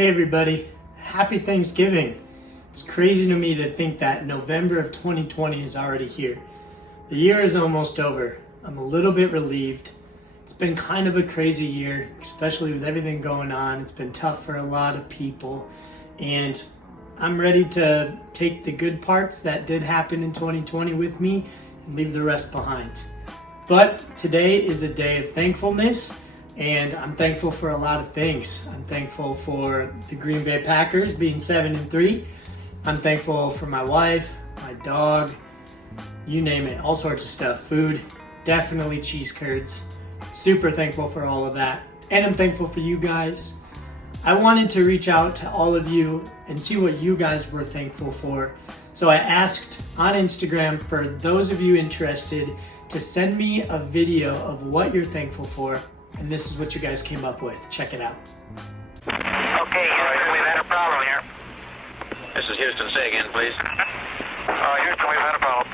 Hey everybody, happy Thanksgiving. It's crazy to me to think that November of 2020 is already here. The year is almost over. I'm a little bit relieved. It's been kind of a crazy year, especially with everything going on. It's been tough for a lot of people, and I'm ready to take the good parts that did happen in 2020 with me and leave the rest behind. But today is a day of thankfulness. And I'm thankful for a lot of things. I'm thankful for the Green Bay Packers being 7-3. I'm thankful for my wife, my dog, you name it, all sorts of stuff. Food, definitely cheese curds. Super thankful for all of that. And I'm thankful for you guys. I wanted to reach out to all of you and see what you guys were thankful for. So I asked on Instagram for those of you interested to send me a video of what you're thankful for. And this is what you guys came up with. Check it out. Okay, Houston, we've had a problem here. This is Houston. Say again, please. Houston, we've had a problem.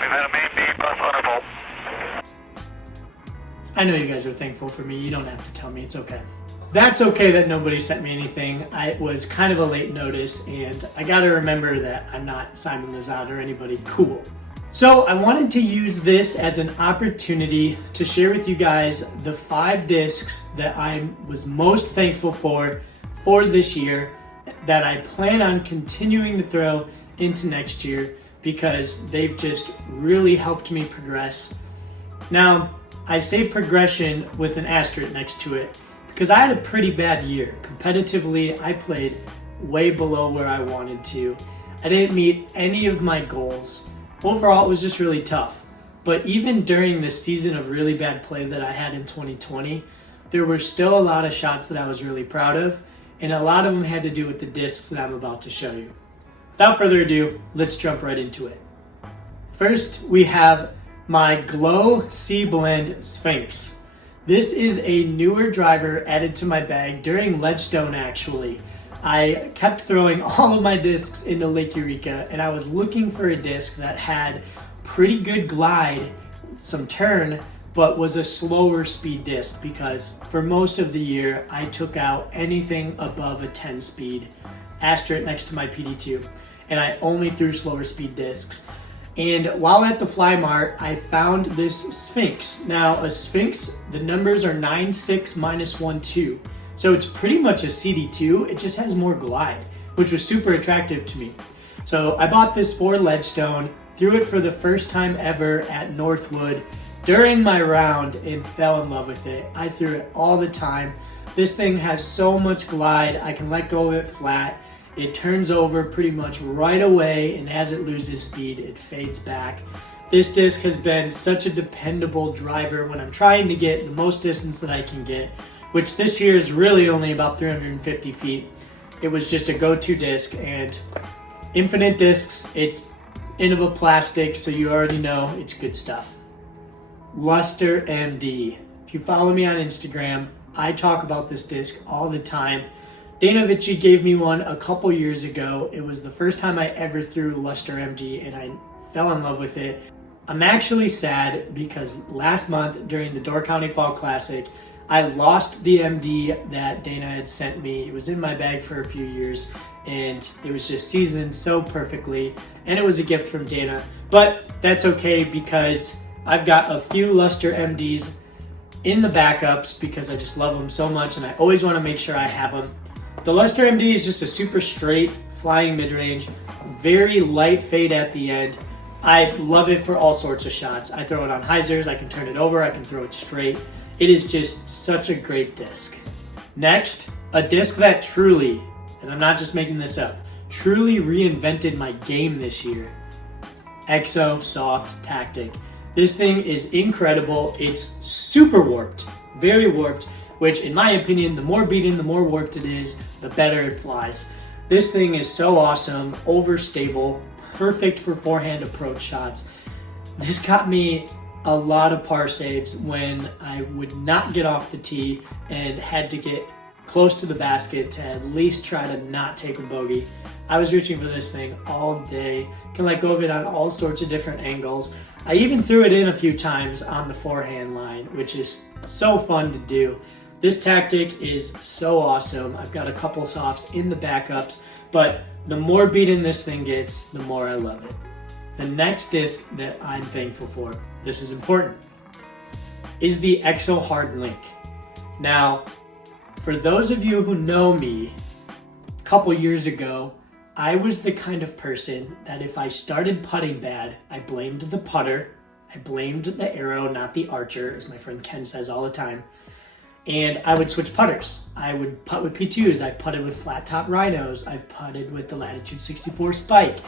We've had a main beam bus undervolt. I know you guys are thankful for me. You don't have to tell me. It's okay. That's okay that nobody sent me anything. It was kind of a late notice, and I got to remember that I'm not Simon Lizotte or anybody cool. So I wanted to use this as an opportunity to share with you guys the 5 discs that I was most thankful for this year, that I plan on continuing to throw into next year because they've just really helped me progress. Now, I say progression with an asterisk next to it because I had a pretty bad year. Competitively, I played way below where I wanted to. I didn't meet any of my goals. Overall, it was just really tough. But even during this season of really bad play that I had in 2020, there were still a lot of shots that I was really proud of, and a lot of them had to do with the discs that I'm about to show you. Without further ado, let's jump right into it. First, we have my Glow Sea Blend Sphynx. This is a newer driver added to my bag during Ledgestone actually. I kept throwing all of my discs into Lake Eureka, and I was looking for a disc that had pretty good glide, some turn, but was a slower speed disc because for most of the year I took out anything above a 10 speed, asterisk next to my PD2, and I only threw slower speed discs. And while at the Fly Mart, I found this Sphynx. Now a Sphynx, the numbers are 9.6 minus 1.2. So it's pretty much a CD2, it just has more glide, which was super attractive to me. So I bought this for Ledgestone, threw it for the first time ever at Northwood during my round and fell in love with it. I threw it all the time. This thing has so much glide, I can let go of it flat. It turns over pretty much right away, and as it loses speed, it fades back. This disc has been such a dependable driver when I'm trying to get the most distance that I can get, which this year is really only about 350 feet. It was just a go-to disc, and infinite discs, it's Innova plastic, so you already know it's good stuff. Luster MD. If you follow me on Instagram, I talk about this disc all the time. Dana Vici gave me one a couple years ago. It was the first time I ever threw Luster MD, and I fell in love with it. I'm actually sad because last month during the Door County Fall Classic, I lost the MD that Dana had sent me. It was in my bag for a few years, and it was just seasoned so perfectly, and it was a gift from Dana. But that's okay because I've got a few Luster MDs in the backups because I just love them so much, and I always want to make sure I have them. The Luster MD is just a super straight flying mid-range, very light fade at the end. I love it for all sorts of shots. I throw it on hyzers, I can turn it over, I can throw it straight. It is just such a great disc. Next, a disc that truly, and I'm not just making this up, truly reinvented my game this year. EXO Soft Tactic. This thing is incredible. It's super warped, very warped, which in my opinion, the more beaten, the more warped it is, the better it flies. This thing is so awesome, overstable, perfect for forehand approach shots. This got me a lot of par saves when I would not get off the tee and had to get close to the basket to at least try to not take a bogey. I was reaching for this thing all day, can let go of it on all sorts of different angles. I even threw it in a few times on the forehand line, which is so fun to do. This tactic is so awesome. I've got a couple softs in the backups, but the more beaten this thing gets, the more I love it. The next disc that I'm thankful for, this is important, is the EXO Hard Link. Now, for those of you who know me, a couple years ago, I was the kind of person that if I started putting bad, I blamed the putter, I blamed the arrow, not the archer, as my friend Ken says all the time, and I would switch putters. I would putt with P2s, I've putted with flat top rhinos, I've putted with the Latitude 64 Spike,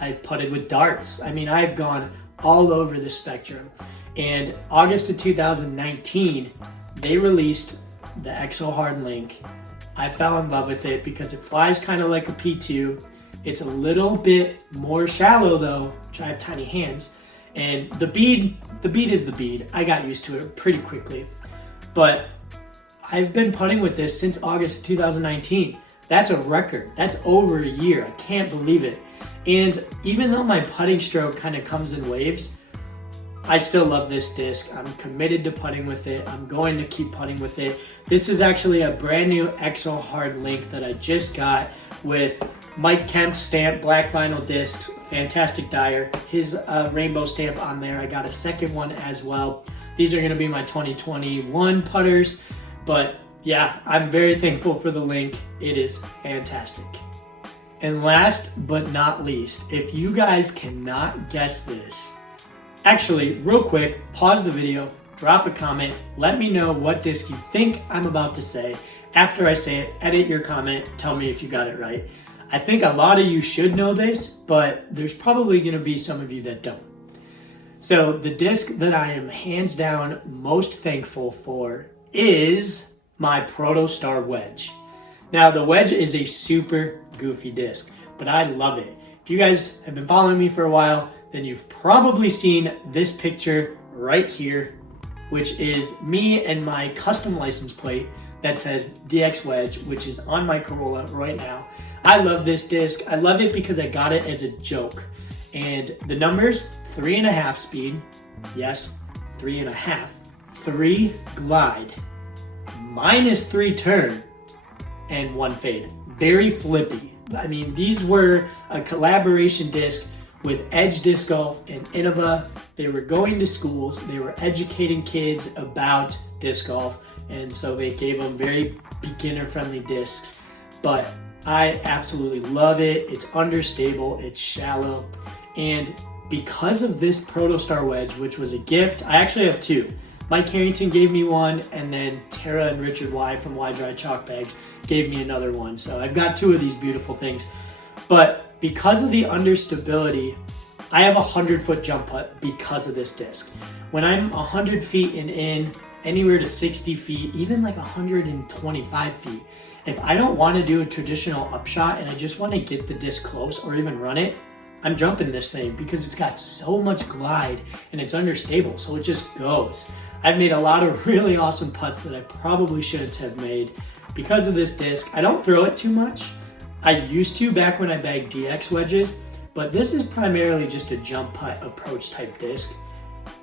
I've putted with darts. I mean, I've gone all over the spectrum. And August of 2019, they released the EXO Hard Link. I fell in love with it because it flies kind of like a P2. It's a little bit more shallow though, which I have tiny hands. And the bead is the bead. I got used to it pretty quickly. But I've been putting with this since August of 2019. That's a record. That's over a year. I can't believe it. And even though my putting stroke kind of comes in waves, I still love this disc. I'm committed to putting with it. I'm going to keep putting with it. This is actually a brand new EXO Hard Link that I just got with Mike Kemp's stamp, black vinyl discs, fantastic dyer. His rainbow stamp on there. I got a second one as well. These are going to be my 2021 putters. But yeah, I'm very thankful for the Link. It is fantastic. And last but not least, if you guys cannot guess this, actually, real quick, pause the video, drop a comment, let me know what disc you think I'm about to say. After I say it, edit your comment, tell me if you got it right. I think a lot of you should know this, but there's probably going to be some of you that don't. So the disc that I am hands down most thankful for is my Protostar Wedge. Now the Wedge is a super goofy disc, but I love it. If you guys have been following me for a while, then you've probably seen this picture right here, which is me and my custom license plate that says DX Wedge, which is on my Corolla right now. I love this disc. I love it because I got it as a joke. And the numbers, 3.5 speed, yes, 3.5, 3 glide, -3 turn, and 1 fade. Very flippy. I mean, these were a collaboration disc with Edge Disc Golf and Innova. They were going to schools, they were educating kids about disc golf, and so they gave them very beginner-friendly discs. But I absolutely love it. It's understable, it's shallow, and because of this Protostar Wedge, which was a gift, I actually have two. Mike Harrington gave me one, and then Tara and Richard Y from Y Dry Chalk Bags gave me another one. So I've got two of these beautiful things. But because of the understability, I have a 100-foot jump putt because of this disc. When I'm 100 feet and in, anywhere to 60 feet, even like 125 feet, if I don't want to do a traditional upshot and I just want to get the disc close or even run it, I'm jumping this thing because it's got so much glide and it's understable, so it just goes. I've made a lot of really awesome putts that I probably shouldn't have made because of this disc. I don't throw it too much. I used to back when I bagged DX wedges, but this is primarily just a jump putt approach type disc.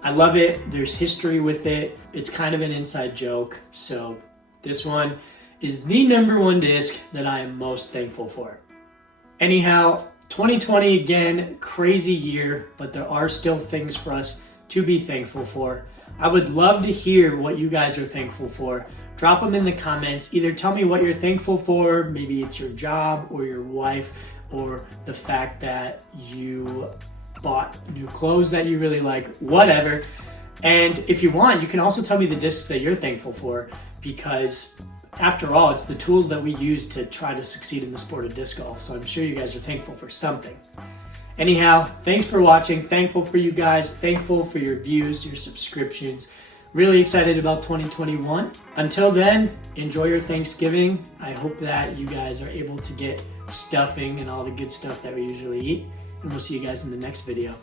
I love it. There's history with it. It's kind of an inside joke. So this one is the #1 disc that I am most thankful for. Anyhow, 2020 again, crazy year, but there are still things for us to be thankful for. I would love to hear what you guys are thankful for. Drop them in the comments. Either tell me what you're thankful for, maybe it's your job or your wife or the fact that you bought new clothes that you really like, whatever. And if you want, you can also tell me the discs that you're thankful for, because after all, it's the tools that we use to try to succeed in the sport of disc golf. So I'm sure you guys are thankful for something. Anyhow, thanks for watching. Thankful for you guys. Thankful for your views, your subscriptions. Really excited about 2021. Until then, enjoy your Thanksgiving. I hope that you guys are able to get stuffing and all the good stuff that we usually eat. And we'll see you guys in the next video.